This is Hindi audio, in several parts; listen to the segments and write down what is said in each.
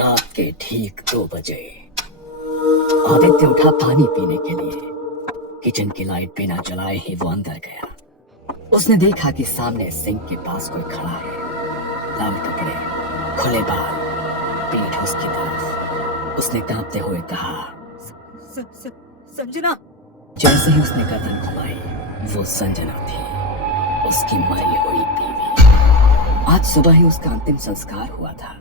रात के ठीक 2 बजे आदित्य उठा पानी पीने के लिए। किचन की लाइट बिना जलाए ही वो अंदर गया। उसने देखा कि सामने सिंक के पास कोई खड़ा है, लाल कपड़े, खुले बाल, पीठ उसकी तरफ। उसने कांपते हुए कहा, संजना। जैसे ही उसने गर्दन घुमाई वो संजना थी, उसकी मरी हुई बीवी। आज सुबह ही उसका अंतिम संस्कार हुआ था।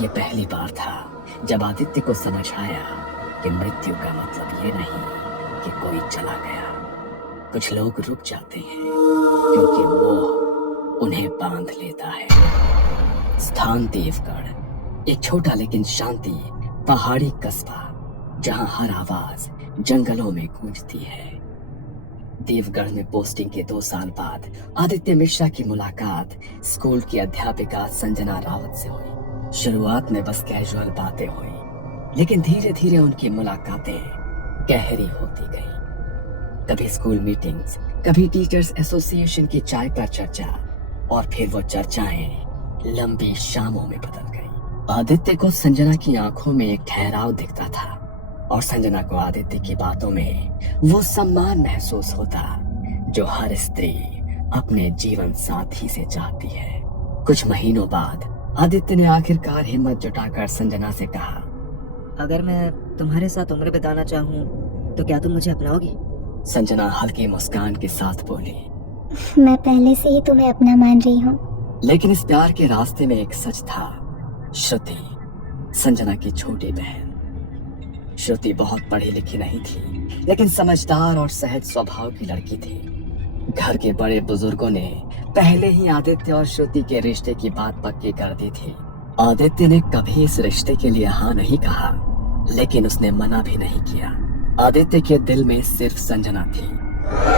ये पहली बार था जब आदित्य को समझ आया कि मृत्यु का मतलब ये नहीं कि कोई चला गया। कुछ लोग रुक जाते हैं क्योंकि वो उन्हें बांध लेता है। स्थान देवगढ़, एक छोटा लेकिन शांति पहाड़ी कस्बा जहां हर आवाज जंगलों में गूंजती है। देवगढ़ में पोस्टिंग के 2 साल बाद आदित्य मिश्रा की मुलाकात स्कूल की अध्यापिका संजना रावत से हुई। शुरुआत में बस कैजुअल बातें हुई, लेकिन धीरे धीरे उनकी मुलाकातें गहरी होती गई। कभी स्कूल मीटिंग्स, कभी टीचर्स एसोसिएशन की चाय पर चर्चा, और फिर वो चर्चाएं लंबी शामों में बदल गई। आदित्य को संजना की आंखों में एक ठहराव दिखता था और संजना को आदित्य की बातों में वो सम्मान महसूस होता जो हर स्त्री अपने जीवन साथी से चाहती है। कुछ महीनों बाद आदित्य ने आखिरकार हिम्मत जुटाकर संजना से कहा, अगर मैं तुम्हारे साथ उम्र बिताना चाहूँ तो क्या तुम मुझे अपनाओगी? संजना हल्की मुस्कान के साथ बोली, मैं पहले से ही तुम्हें अपना मान रही हूँ। लेकिन इस प्यार के रास्ते में एक सच था। श्रुति, संजना की छोटी बहन। श्रुति बहुत पढ़ी लिखी नहीं थी, लेकिन समझदार और सहज स्वभाव की लड़की थी। घर के बड़े बुजुर्गों ने पहले ही आदित्य और श्रुति के रिश्ते की बात पक्की कर दी थी। आदित्य ने कभी इस रिश्ते के लिए हाँ नहीं कहा, लेकिन उसने मना भी नहीं किया। आदित्य के दिल में सिर्फ संजना थी।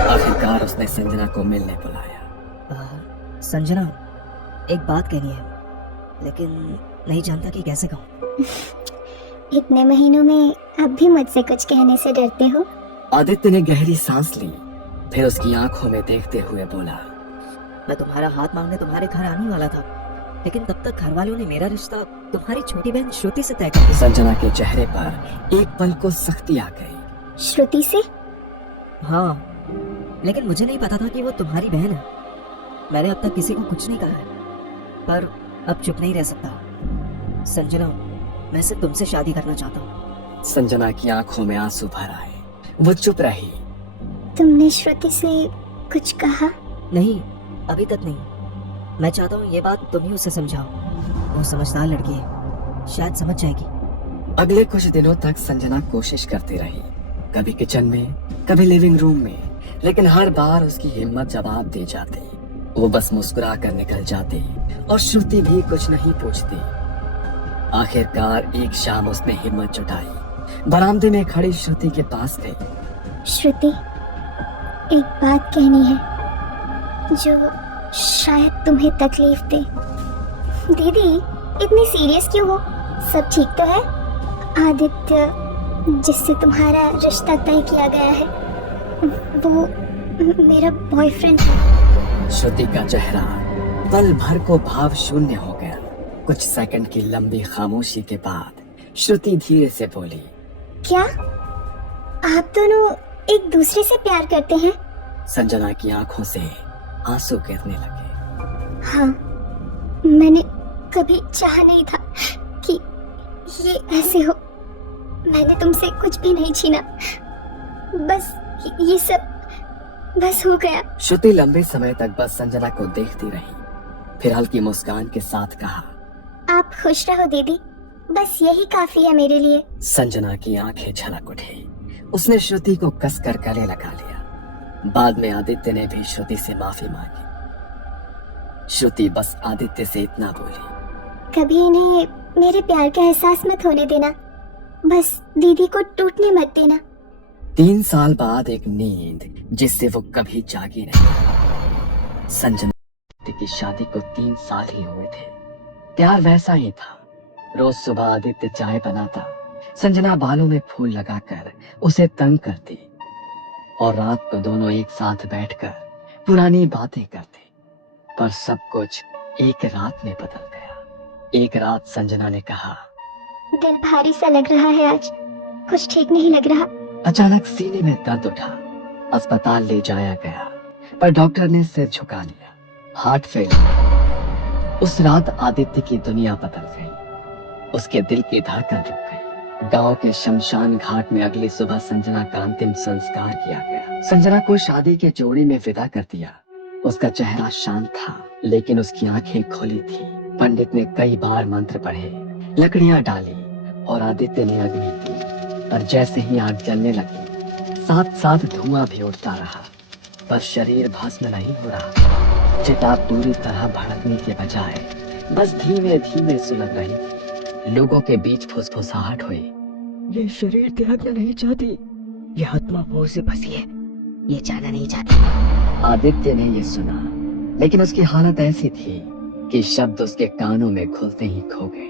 आखिरकार उसने संजना को मिलने बुलाया। संजना, एक बात कहनी है, लेकिन नहीं जानता कि कैसे कहूँ। इतने महीनों में अब भी मुझसे कुछ कहने से डरते हो? आदित्य ने गहरी सांस ली, फिर उसकी आंखों में देखते हुए बोला, मैं तुम्हारा हाथ मांगने तुम्हारे घर आने वाला था, लेकिन तब तक घर वालों ने मेरा रिश्ता तुम्हारी छोटी बहन श्रुति से तय कर दिया। संजना के चेहरे पर एक पल को सख्ती आ गई। श्रुति से? हाँ, लेकिन मुझे नहीं पता था कि वो तुम्हारी बहन है। मैंने अब तक किसी को कुछ नहीं कहा है, पर अब चुप नहीं रह सकता। संजना, मैं सिर्फ तुमसे शादी करना चाहता हूँ। संजना की आंखों में आंसू भर आए। वो चुप रही। तुमने श्रुति से कुछ कहा? नहीं, अभी तक नहीं। मैं चाहता हूँ ये बात तुम ही उसे समझाओ। वो समझदार लड़की है, शायद समझ जाएगी। अगले कुछ दिनों तक संजना कोशिश करती रही, कभी किचन में, कभी लिविंग रूम में, लेकिन हर बार उसकी हिम्मत जवाब दे जाती। वो बस मुस्कुरा कर निकल जाती और श्रुति भी कुछ नहीं पूछती। आखिरकार एक शाम उसने हिम्मत जुटाई, बरामदे में खड़ी श्रुति के पास गई। श्रुति, एक बात कहनी है जो शायद तुम्हें तकलीफ दे। दीदी, इतनी सीरियस क्यों हो? सब ठीक तो है? आदित्य, जिससे तुम्हारा रिश्ता तय किया गया है, वो मेरा बॉयफ्रेंड है। श्रुति का चेहरा पल भर को भाव शून्य हो गया। कुछ सेकंड की लंबी खामोशी के बाद श्रुति धीरे से बोली, क्या आप दोनों एक दूसरे से प्यार करते हैं? संजना की आंखों से आंसू गिरने लगे। हाँ, मैंने कभी चाहा नहीं था कि ये ऐसे हो। मैंने तुमसे कुछ भी नहीं छीना, बस ये सब बस हो गया। श्रुति लंबे समय तक बस संजना को देखती रही, फिर हल्की मुस्कान के साथ कहा, आप खुश रहो दीदी, बस यही काफी है मेरे लिए। संजना की आंखें झलक उठी। उसने श्रुति को कसकर गले लगा लिया। बाद में आदित्य ने भी श्रुति से माफी मांगी। श्रुति बस आदित्य से इतना बोली, कभी इन्हें मेरे प्यार का एहसास मत होने देना, बस दीदी को टूटने मत देना। 3 साल बाद एक नींद जिससे वो कभी जागी नहीं। संजना की शादी को 3 साल ही हुए थे। प्यार वैसा ही था। रोज सुबह आदित्य चाय बनाता, संजना बालों में फूल लगाकर उसे तंग करती और रात को दोनों एक साथ बैठकर पुरानी बातें करते। पर सब कुछ एक रात में बदल गया। एक रात संजना ने कहा। दिल भारी सा लग रहा है आज, कुछ ठीक नहीं लग रहा। अचानक सीने में दर्द उठा। अस्पताल ले जाया गया, पर डॉक्टर ने सिर झुका लिया। Heart fail. उस रात आदित्य की दुनिया बदल गई। उसके दिल की धड़कन रुक गई। गांव के शमशान घाट में अगली सुबह संजना का अंतिम संस्कार किया गया। संजना को शादी के जोड़ी में विदा कर दिया। उसका चेहरा शांत था, लेकिन उसकी आंखें खुली थी। पंडित ने कई बार मंत्र पढ़े, लकड़ियां डाली और आदित्य ने अग्नि दी। और जैसे ही आग जलने लगी, साथ साथ धुआं भी उठता रहा, पर शरीर भस्म नहीं हो रहा। चिता पूरी तरह भड़कने के बजाय बस धीमे धीमे सुलग रही थी। लोगों के बीच फुसफुसाहट हुई। ये शरीर त्यागना नहीं चाहती, ये आत्मा मोह से फंसी है, ये जाना नहीं चाहती। आदित्य ने ये सुना, लेकिन उसकी हालत ऐसी थी कि शब्द उसके कानों में घुलते ही खो गए।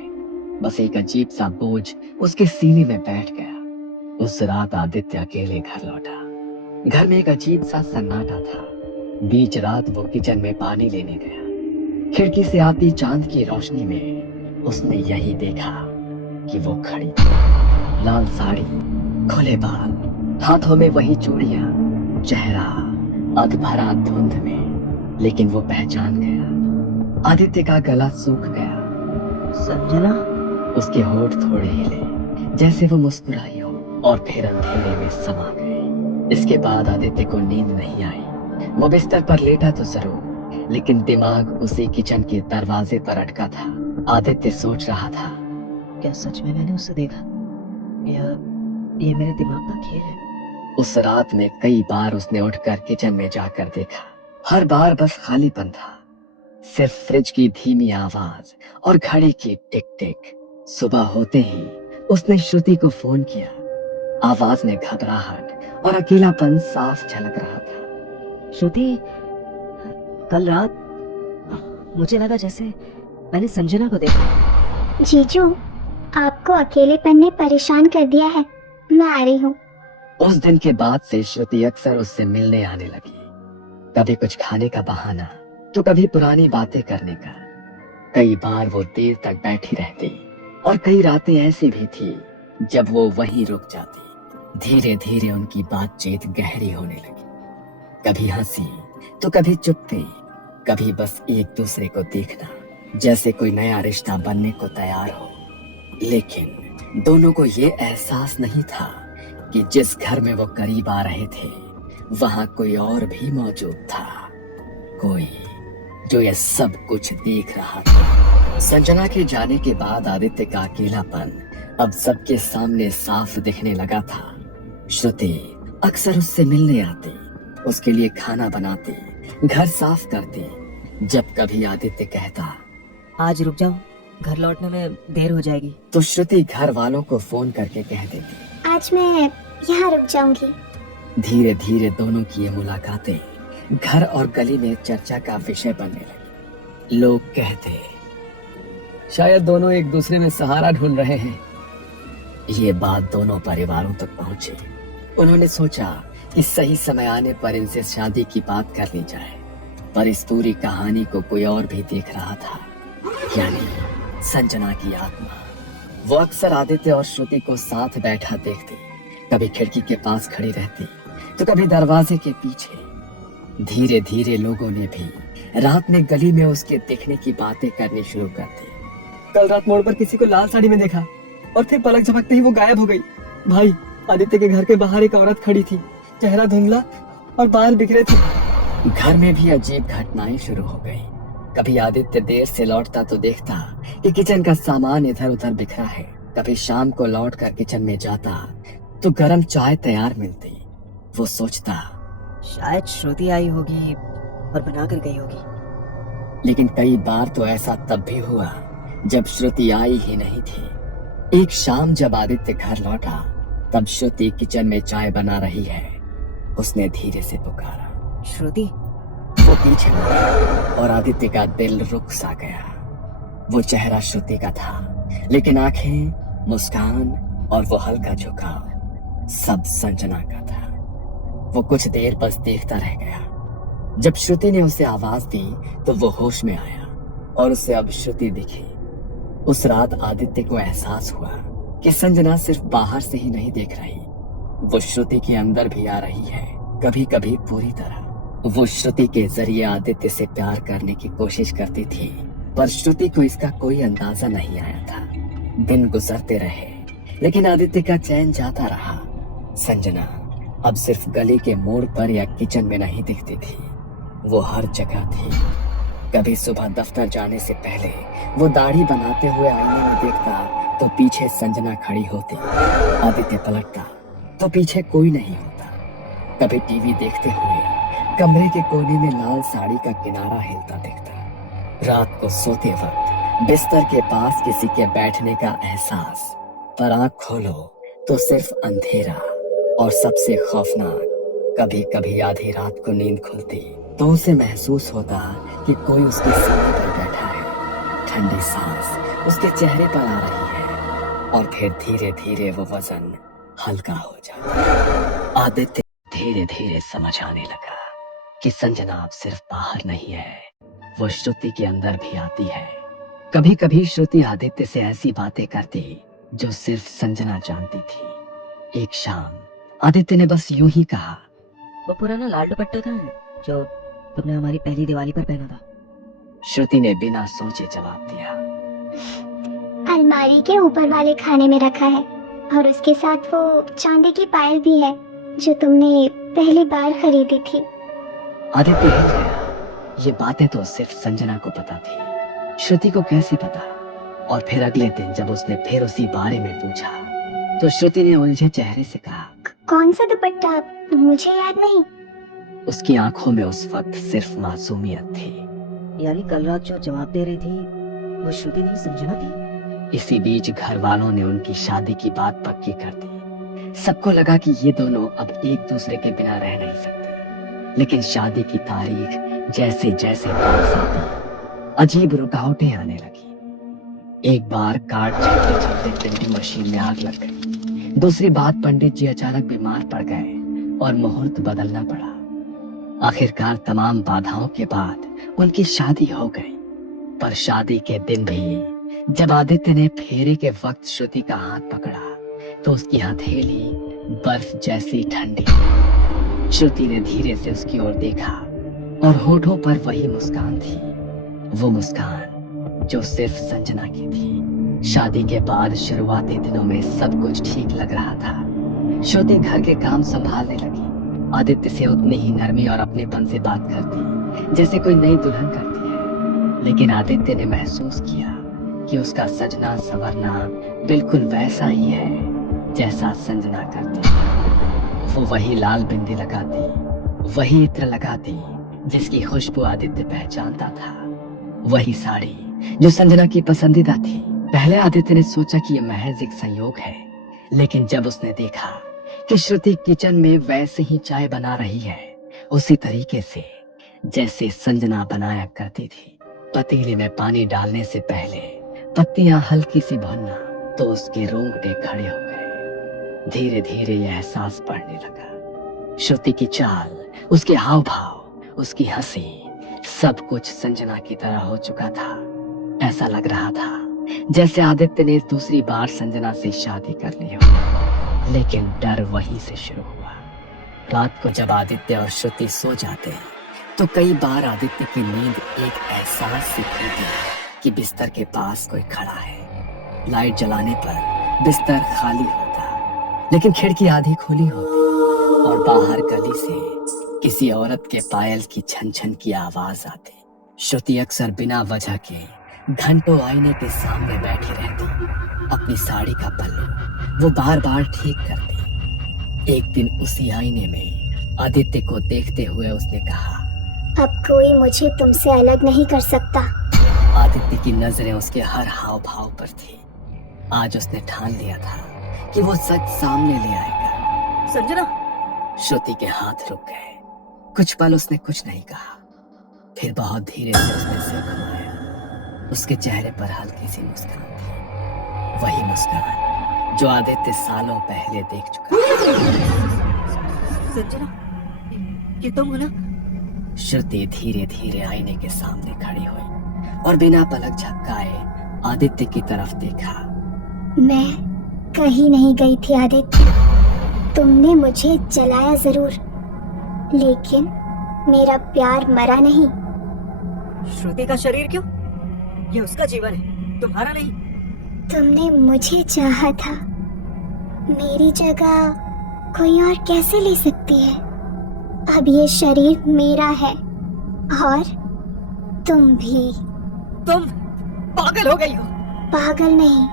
बस एक अजीब सा बोझ उसके सीने में बैठ गया। उस रात आदित्य अकेले घर लौटा। घर में एक अजीब सा सन्नाटा था। बीच रात वो किचन में पानी लेने गया। खिड़की से आती चांद की रोशनी में उसने यही देखा कि वो खड़ी थी। लाल साड़ी, खुले बाल, हाथों में वही चूड़ियां, चेहरा अधभरा धुंध में, लेकिन वो पहचान गया। आदित्य का गला सूख गया। संजना, उसके होठ थोड़े हिले, जैसे वो मुस्कुराई हो, और फिर अंधेरे में समा गए। इसके बाद आदित्य को नींद नहीं आई। वो बिस्तर पर लेटा तो जरूर, लेकिन दिमाग उसी किचन के दरवाजे पर अटका था। आदित्य सोच रहा था, क्या सच में मैंने उसे देखा या ये मेरे दिमाग का खेल है? उस रात में कई बार उसने उठकर किचन में जाकर देखा। हर बार बस खालीपन था, सिर्फ फ्रिज की धीमी आवाज और घड़ी की टिक टिक। सुबह होते ही उसने श्रुति को फोन किया। आवाज में घबराहट और अकेलापन साफ झलक रहा था। श्रुति, कल रात मुझे लगा जैसे मैंने संजना को देखा। जीजू, आपको अकेलेपन ने परेशान कर दिया है, मैं आ रही हूँ। उस दिन के बाद से श्रुति अक्सर उससे मिलने आने लगी। कभी कुछ खाने का बहाना, तो कभी पुरानी बातें करने का। कई बार वो देर तक बैठी रहती, और कई रातें ऐसी भी थी जब वो वहीं रुक जाती। धीरे धीरे उनकी बातचीत गहरी होने लगी। कभी हंसी तो कभी चुप्पी, कभी बस एक दूसरे को देखना, जैसे कोई नया रिश्ता बनने को तैयार हो। लेकिन दोनों को ये एहसास नहीं था कि जिस घर में वो करीब आ रहे थे, वहां कोई और भी मौजूद था, कोई जो ये सब कुछ देख रहा था। संजना के जाने के बाद आदित्य का अकेलापन अब सबके सामने साफ दिखने लगा था। श्रुति अक्सर उससे मिलने आती, उसके लिए खाना बनाती, घर साफ करती। जब कभी आदित्य कहता, आज रुक जाओ, घर लौटने में देर हो जाएगी, तो श्रुति घर वालों को फोन करके कह देती, आज मैं यहाँ रुक जाऊंगी। धीरे धीरे दोनों की ये मुलाकातें घर और गली में चर्चा का विषय बनने लगी। लोग कहते, शायद दोनों एक दूसरे में सहारा ढूंढ रहे हैं। ये बात दोनों परिवारों तक पहुंची। उन्होंने सोचा कि सही समय आने पर इनसे शादी की बात कर ली जाए, पर इस पूरी कहानी को कोई और भी देख रहा था, यानी संजना की आत्मा। वो अक्सर आदित्य और श्रुति को साथ बैठा देखती, कभी खिड़की के पास खड़ी रहती, तो कभी दरवाजे के पीछे। धीरे धीरे लोगों ने भी रात में गली में उसके दिखने की बातें करनी शुरू कर दी। कल रात मोड़ पर किसी को लाल साड़ी में देखा, और फिर पलक झपकते ही वो गायब हो गई। भाई, आदित्य के घर के बाहर एक औरत खड़ी थी, चेहरा धुंधला और बाल बिखरे थे। घर में भी अजीब घटनाएं शुरू हो गई। कभी आदित्य देर से लौटता तो देखता कि किचन का सामान इधर उधर बिखरा है। कभी शाम को लौटकर किचन में जाता तो गर्म चाय तैयार मिलती। वो सोचता, शायद श्रुति आई होगी और बना कर गई होगी। लेकिन कई बार तो ऐसा तब भी हुआ जब श्रुति आई ही नहीं थी। एक शाम जब आदित्य घर लौटा, तब श्रुति किचन में चाय बना रही है। उसने धीरे से पुकारा, श्रुति। वो पीछे मुड़ा और आदित्य का दिल रुक सा गया। वो चेहरा श्रुति का था, लेकिन आंखें, मुस्कान और वो हल्का झुकाव सब संजना का था। वो कुछ देर बस देखता रह गया। जब श्रुति ने उसे आवाज दी तो वो होश में आया और उसे अब श्रुति दिखी। उस रात आदित्य को एहसास हुआ कि संजना सिर्फ बाहर से ही नहीं देख रही, वो श्रुति के अंदर भी आ रही है, कभी कभी पूरी तरह। वो श्रुति के जरिए आदित्य से प्यार करने की कोशिश करती थी, पर श्रुति को इसका कोई अंदाजा नहीं आया था। दिन गुजरते रहे, लेकिन आदित्य का चैन जाता रहा। संजना अब सिर्फ गली के मोड़ पर या किचन में नहीं दिखती थी, वो हर जगह थी। कभी सुबह दफ्तर जाने से पहले वो दाढ़ी बनाते हुए आईने में देखता तो पीछे संजना खड़ी होती। आदित्य पलटता तो पीछे कोई नहीं होता। कभी टीवी देखते हुए कमरे के कोने में लाल साड़ी का किनारा हिलता दिखता। रात को सोते वक्त बिस्तर के पास किसी के बैठने का एहसास, पर आँख खोलो तो सिर्फ अंधेरा। और सबसे खौफनाक, कभी कभी आधी रात को नींद खुलती तो उसे महसूस होता कि कोई उसके सीने पर बैठा है। ठंडी सांस उसके चेहरे पर आ रही है और फिर धीरे धीरे वो वजन हल्का हो जाता। आदित्य धीरे धीरे समझ आने लगा कि संजना अब सिर्फ बाहर नहीं है, वो श्रुति के अंदर भी आती है। कभी कभी श्रुति आदित्य से ऐसी बातें करती जो सिर्फ संजना जानती थी। एक शाम आदित्य ने बस यूं ही कहा, वो पुराना लाल दुपट्टा था जो तुमने हमारी पहली दिवाली पर पहना था। श्रुति ने बिना सोचे जवाब दिया, अलमारी के ऊपर वाले खाने में रखा है, और उसके साथ वो चांदी की पायल भी है जो तुमने पहली बार खरीदी थी। आदित्य हिल गया। ये बातें तो सिर्फ संजना को पता थी, श्रुति को कैसे पता? और फिर अगले दिन जब उसने फिर उसी बारे में पूछा तो श्रुति ने उलझे चेहरे से कहा, कौन सा दुपट्टा? मुझे याद नहीं। उसकी आंखों में उस वक्त सिर्फ मासूमियत थी। यानी कल रात जो जवाब दे रही थी वो श्रुति नहीं संजना थी। इसी बीच घर वालों ने उनकी शादी की बात पक्की कर दी। सबको लगा कि ये दोनों अब एक दूसरे के बिना रह नहीं सकते। लेकिन शादी की तारीख जैसे जैसे पास आती, अजीब रुकावटें आने लगी। एक बार कार्ड छपते छपते प्रिंटिंग मशीन में आग लग गई। दूसरी बात, पंडित जी अचानक बीमार पड़ गए और मुहूर्त बदलना पड़ा। आखिरकार तमाम बाधाओं के बाद उनकी शादी हो गई। पर शादी के दिन भी जब आदित्य ने फेरे के वक्त श्रुति का हाथ पकड़ा तो उसकी हथेली बर्फ जैसी ठंडी। श्रुति ने धीरे से उसकी ओर देखा और होठों पर वही मुस्कान थी, वो मुस्कान जो सिर्फ संजना की थी। शादी के बाद शुरुआती दिनों में सब कुछ ठीक लग रहा था। श्रुति घर के काम संभालने लगी। आदित्य से उतनी ही नरमी और अपनेपन से बात करती जैसे कोई नई दुल्हन करती है। लेकिन आदित्य ने महसूस किया कि उसका सजना संवरना बिल्कुल वैसा ही है जैसा संजना करती। वो वही लाल बिंदी लगाती, वही इत्र लगाती जिसकी खुशबू आदित्य पहचानता था, वही साड़ी जो संजना की पसंदीदा थी। पहले आदित्य ने सोचा कि यह महज एक संयोग है, लेकिन जब उसने देखा कि श्रुति किचन में वैसे ही चाय बना रही है, उसी तरीके से जैसे संजना बनाया करती थी, पतीले में पानी डालने से पहले पत्तियां हल्की सी भुनना, तो उसके रोंगटे खड़े हो गए। धीरे धीरे यह एहसास बढ़ने लगा। श्रुति की चाल, उसके हाव भाव, उसकी हंसी, सब कुछ संजना की तरह हो चुका था। ऐसा लग रहा था जैसे आदित्य ने दूसरी बार संजना से शादी कर ली हो। लेकिन डर वहीं से शुरू हुआ। रात को जब आदित्य और श्रुति सो जाते तो कई बार आदित्य की नींद एक एहसास से खुलती कि बिस्तर के पास कोई खड़ा है। लाइट जलाने पर बिस्तर खाली होता, लेकिन खिड़की आधी खुली होती और बाहर गली से किसी औरत के पायल की छन छन की आवाज आती। श्रुति अक्सर बिना वजह के घंटों आईने के सामने बैठी रहती। अपनी साड़ी का पल्लू वो बार बार ठीक करती। एक दिन उसी आईने में आदित्य को देखते हुए उसने कहा, अब कोई मुझे तुमसे अलग नहीं कर सकता। आदित्य की नजरें उसके हर हाव भाव पर थी। आज उसने ठान लिया था कि वो सच सामने ले आएगा। संजना! श्रुति के हाथ रुक गए। कुछ पल उसने कुछ नहीं कहा, फिर बहुत धीरे से उसने सिर घुमाया। उसके चेहरे पर हल्की सी मुस्कान थी, वही मुस्कान जो आदित्य सालों पहले देख चुका था। संजना, ये तुम हो ना? श्रुति धीरे धीरे आईने के सामने खड़ी हुई और बिना पलक झपकाए आदित्य की तरफ देखा। मैं कहीं नहीं गई थी आदित्य। तुमने मुझे जलाया जरूर, लेकिन मेरा प्यार मरा नहीं। श्रुति का शरीर क्यों? ये उसका जीवन है, तुम्हारा नहीं। तुमने मुझे चाहा था, मेरी जगह कोई और कैसे ले सकती है? अब ये शरीर मेरा है और तुम भी। तुम पागल हो गई हो। पागल नहीं,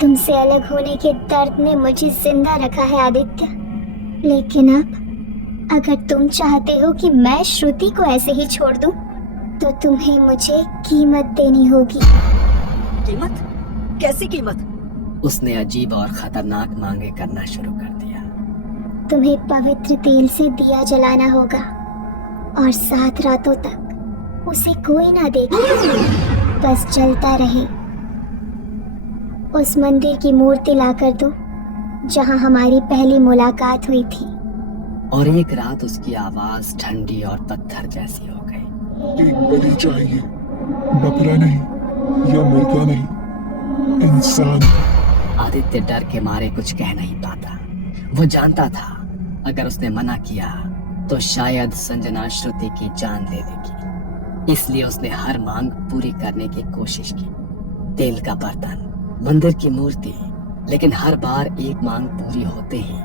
तुमसे अलग होने के दर्द ने मुझे जिंदा रखा है आदित्य। लेकिन अब अगर तुम चाहते हो कि मैं श्रुति को ऐसे ही छोड़ दूं, तो तुम्हें मुझे कीमत देनी होगी। कीमत? कैसी कीमत? उसने अजीब और खतरनाक मांगे करना शुरू कर दिया। तुम्हें पवित्र तेल से दिया जलाना होगा और 7 रातों तक उसे कोई ना देखे, बस जलता रहे। उस मंदिर की मूर्ति लाकर दो जहां हमारी पहली मुलाकात हुई थी। और एक रात उसकी आवाज ठंडी और पत्थर जैसी हो गई। एक बलि चाहिए, बकरा नहीं या मुर्गा नहीं, इंसान। आदित्य डर के मारे कुछ कह नहीं पाता। वो जानता था अगर उसने मना किया तो शायद संजना श्रुति की जान ले लेगी। इसलिए उसने हर मांग पूरी करने की कोशिश की। तेल का बर्तन, मंदिर की मूर्ति, लेकिन हर बार एक मांग पूरी होते ही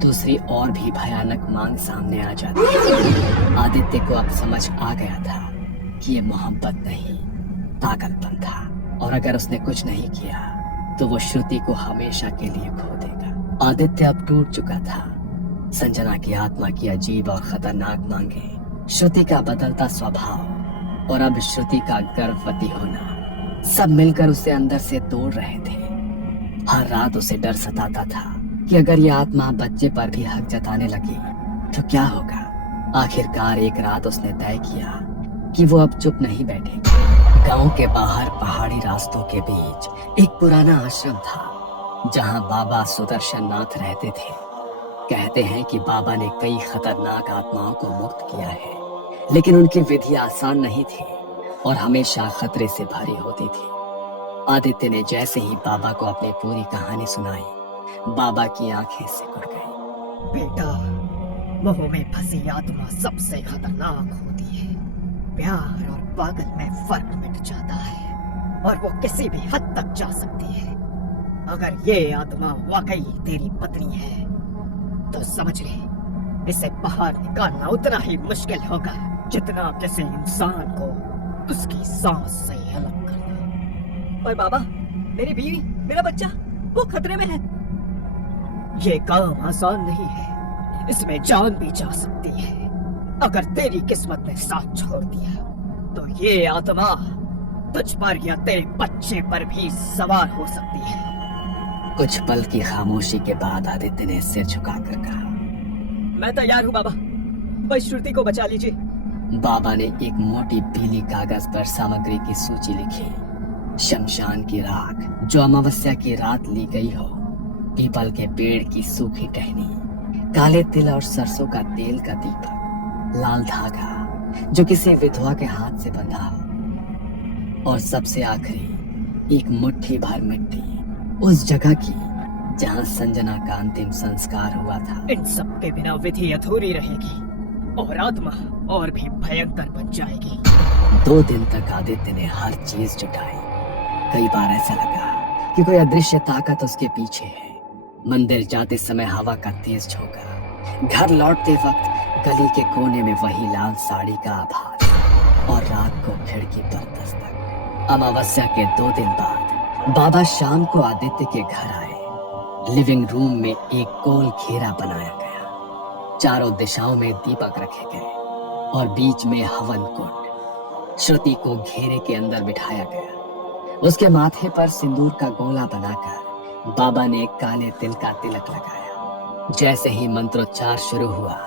दूसरी और भी भयानक मांग सामने आ जाती। आदित्य को अब समझ आ गया था कि ये मोहब्बत नहीं, पागलपन था। और अगर उसने कुछ नहीं किया तो वो श्रुति को हमेशा के लिए खो देगा। आदित्य अब टूट चुका था। संजना की आत्मा की अजीब और खतरनाक मांगे, श्रुति का बदलता स्वभाव और अब श्रुति का गर्भवती होना, सब मिलकर उसे अंदर से तोड़ रहे थे। हर रात उसे डर सताता था कि अगर ये आत्मा बच्चे पर भी हक जताने लगी तो क्या होगा। आखिरकार एक रात उसने तय किया कि वो अब चुप नहीं बैठेगी। गांव के बाहर पहाड़ी रास्तों के बीच एक पुराना आश्रम था जहां बाबा सुदर्शन नाथ रहते थे। कहते हैं कि बाबा ने कई खतरनाक आत्माओं को मुक्त किया है, लेकिन उनकी विधि आसान नहीं थी और हमेशा खतरे से भरी होती थी। आदित्य ने जैसे ही बाबा को अपनी पूरी कहानी सुनाई, बाबा की आंखें सिकुड़ गई। बेटा, मोह में फंसी आत्मा सबसे खतरनाक होती है। प्यार और पागल में फर्क मिट जाता है और वो किसी भी हद तक जा सकती है। अगर ये आत्मा वाकई तेरी पत्नी है तो समझ ले, इसे बाहर निकालना उतना ही मुश्किल होगा जितना किसी इंसान को उसकी सांस से अलग करना। और बाबा, मेरी बीवी, मेरा बच्चा, वो खतरे में है। ये काम आसान नहीं है, इसमें जान भी जा सकती है। अगर तेरी किस्मत ने साथ छोड़ दिया तो ये आत्मा तुझ पर या तेरे बच्चे पर भी सवार हो सकती है। कुछ पल की खामोशी के बाद आदित्य ने सिर झुकाकर कहा, मैं तैयार हूँ बाबा, बस श्रुति को बचा लीजिए। बाबा ने एक मोटी पीली कागज पर सामग्री की सूची लिखी। शमशान की राख जो अमावस्या की रात ली गई हो, पीपल के पेड़ की सूखी टहनी, काले तिल और सरसों का तेल का दीपक, लाल धागा जो किसी विधवा के हाथ से बंधा हो, और सबसे आखिरी एक मुट्ठी भर मिट्टी उस जगह की जहां संजना का अंतिम संस्कार हुआ था। इन सब के बिना विधि अधूरी रहेगी और आत्मा और भी भयंकर बन जाएगी। 2 दिन तक आदित्य ने हर चीज जुटाई। कई बार ऐसा लगा कि कोई अदृश्य ताकत उसके पीछे है। मंदिर जाते समय हवा का तेज झोंका, घर लौटते वक्त गली के कोने में वही लाल साड़ी का आभास, और रात को खिड़की पर दस्तक। अमावस्या के 2 दिन बाद बाबा शाम को आदित्य के घर आए। लिविंग रूम में एक गोल घेरा बनाया गया, चारों दिशाओं में दीपक रखे गए और बीच में हवन कुंड। श्रुति को घेरे के अंदर बिठाया गया। उसके माथे पर सिंदूर का गोला बनाकर बाबा ने एक काले तिल का तिलक लगाया। जैसे ही मंत्रोच्चार शुरू हुआ,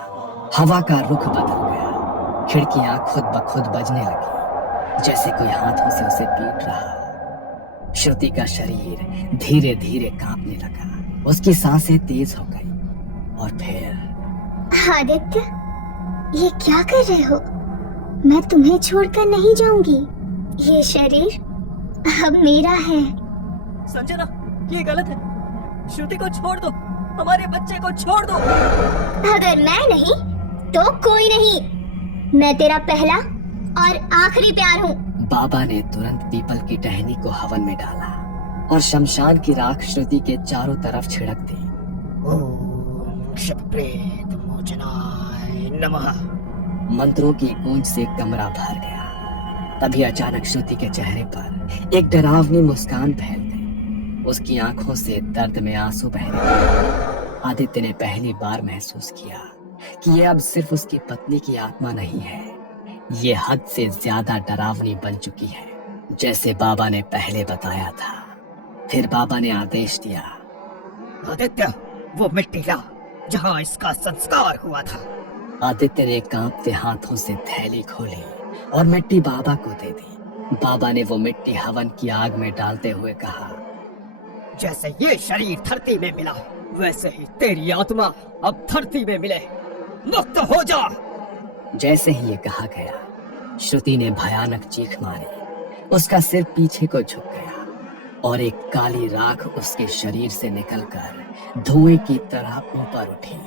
हवा का रुख बदल गया। खिड़कियां खुद ब खुद बजने लगी, जैसे कोई हाथों से उसे पीट रहा। श्रुति का शरीर धीरे धीरे कांपने लगा, उसकी सांसें तेज हो गई। और फिर आदित्य, ये क्या कर रहे हो? मैं तुम्हें छोड़कर नहीं जाऊंगी। ये शरीर अब मेरा है। संजना, ये गलत है। श्रुति को छोड़ दो, हमारे बच्चे को छोड़ दो। अगर मैं नहीं तो कोई नहीं। मैं तेरा पहला और आखिरी प्यार हूँ। बाबा ने तुरंत पीपल की टहनी को हवन में डाला और शमशान की राख श्रुति के चारों तरफ छिड़क दी। ओम शतप्रेत मोचनाय नमः। मंत्रों की गूंज से कमरा भर गया। तभी अचानक श्रुति के चेहरे पर एक डरावनी मुस्कान फैल गई। उसकी आंखों से दर्द में आंसू बह रहे। आदित्य ने पहली बार महसूस किया कि ये अब सिर्फ उसकी पत्नी की आत्मा नहीं है, ये हद से ज्यादा डरावनी बन चुकी है, जैसे बाबा ने पहले बताया था। फिर बाबा ने आदेश दिया, आदित्य, वो मिट्टी ला जहाँ इसका संस्कार हुआ था। आदित्य ने कांपते हाथों से थैली खोली और मिट्टी बाबा को दे दी। बाबा ने वो मिट्टी हवन की आग में डालते हुए कहा, जैसे ये शरीर धरती में मिला, वैसे ही तेरी आत्मा अब धरती में मिले। मुक्त हो जा। जैसे ही ये कहा गया, श्रुति ने भयानक चीख मारी। उसका सिर पीछे को झुक गया और एक काली राख उसके शरीर से निकलकर धुएं की तरह ऊपर उठी,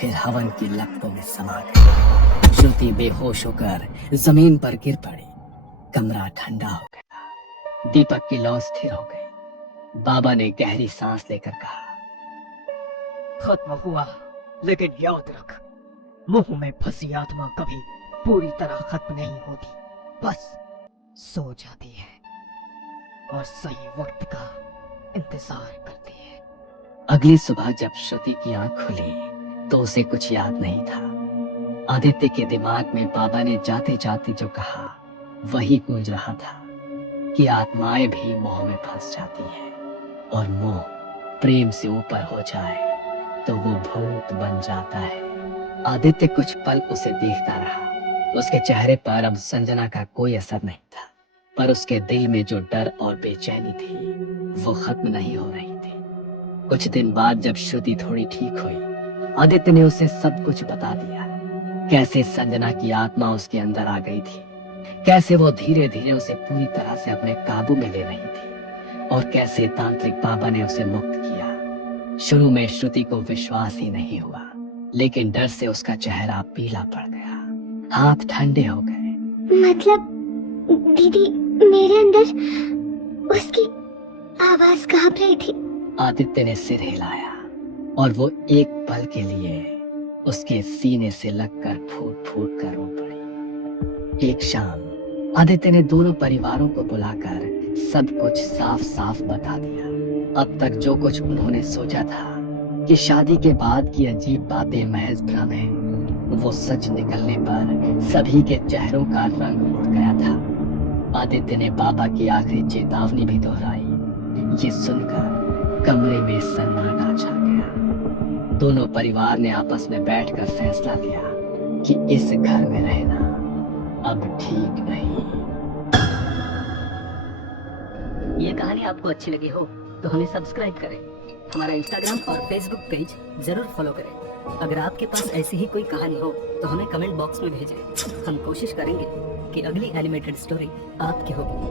फिर हवन की लपटों में समा गई। श्रुति बेहोश होकर जमीन पर गिर पड़ी। कमरा ठंडा हो गया। दीपक की लौ स्थिर हो गई। बाबा ने गहरी सांस लेकर कहा, खत्म हुआ, लेकिन याद रख, मुंह में फंसी आत्मा कभी पूरी तरह खत्म नहीं होती, बस सो जाती है और सही वक्त का इंतजार करती है। अगली सुबह जब श्रुति की आंख खुली तो उसे कुछ याद नहीं था। आदित्य के दिमाग में बाबा ने जाते जाते जो कहा वही गूंज रहा था कि आत्माएं भी मोह में फंस जाती हैं और मोह प्रेम से ऊपर हो जाए तो वो भूत बन जाता है। आदित्य कुछ पल उसे देखता रहा। उसके चेहरे पर अब संजना का कोई असर नहीं था, पर उसके दिल में जो डर और बेचैनी थी वो खत्म नहीं हो रही थी। कुछ दिन बाद जब श्रुति थोड़ी ठीक हुई, आदित्य ने उसे सब कुछ बता दिया। कैसे संजना की आत्मा उसके अंदर आ गई थी, कैसे वो धीरे धीरे उसे पूरी तरह से अपने काबू में ले रही थी और कैसे तांत्रिक बाबा ने उसे मुक्त किया। शुरू में श्रुति को विश्वास ही नहीं हुआ, लेकिन डर से उसका चेहरा पीला पड़ गया, हाथ ठंडे हो गए। मतलब दीदी मेरे अंदर उसकी आवाज कांप रही थी। आदित्य ने सिर हिलाया और वो एक पल के लिए उसके सीने से लगकर फूट फूट कर रो पड़ी। एक शाम आदित्य ने दोनों परिवारों को बुलाकर सब कुछ साफ साफ बता दिया। अब तक जो कुछ उन्होंने सोचा था कि शादी के बाद की अजीब बातें महज भ्रम है, वो सच निकलने पर सभी के चेहरों का रंग उड़ गया था। आदित्य ने बाबा की आखिरी चेतावनी भी दोहराई। ये सुनकर कमरे में सन्नाटा छा गया। दोनों परिवार ने आपस में बैठकर फैसला लिया कि इस घर में रहना अब ठीक नहीं। ये कहानी आपको अच्छी लगी हो तो हमें सब्सक्राइब करें, हमारा इंस्टाग्राम और फेसबुक पेज जरूर फॉलो करें। अगर आपके पास ऐसी ही कोई कहानी हो तो हमें कमेंट बॉक्स में भेजें। हम कोशिश करेंगे कि अगली एनिमेटेड स्टोरी आपकी होगी।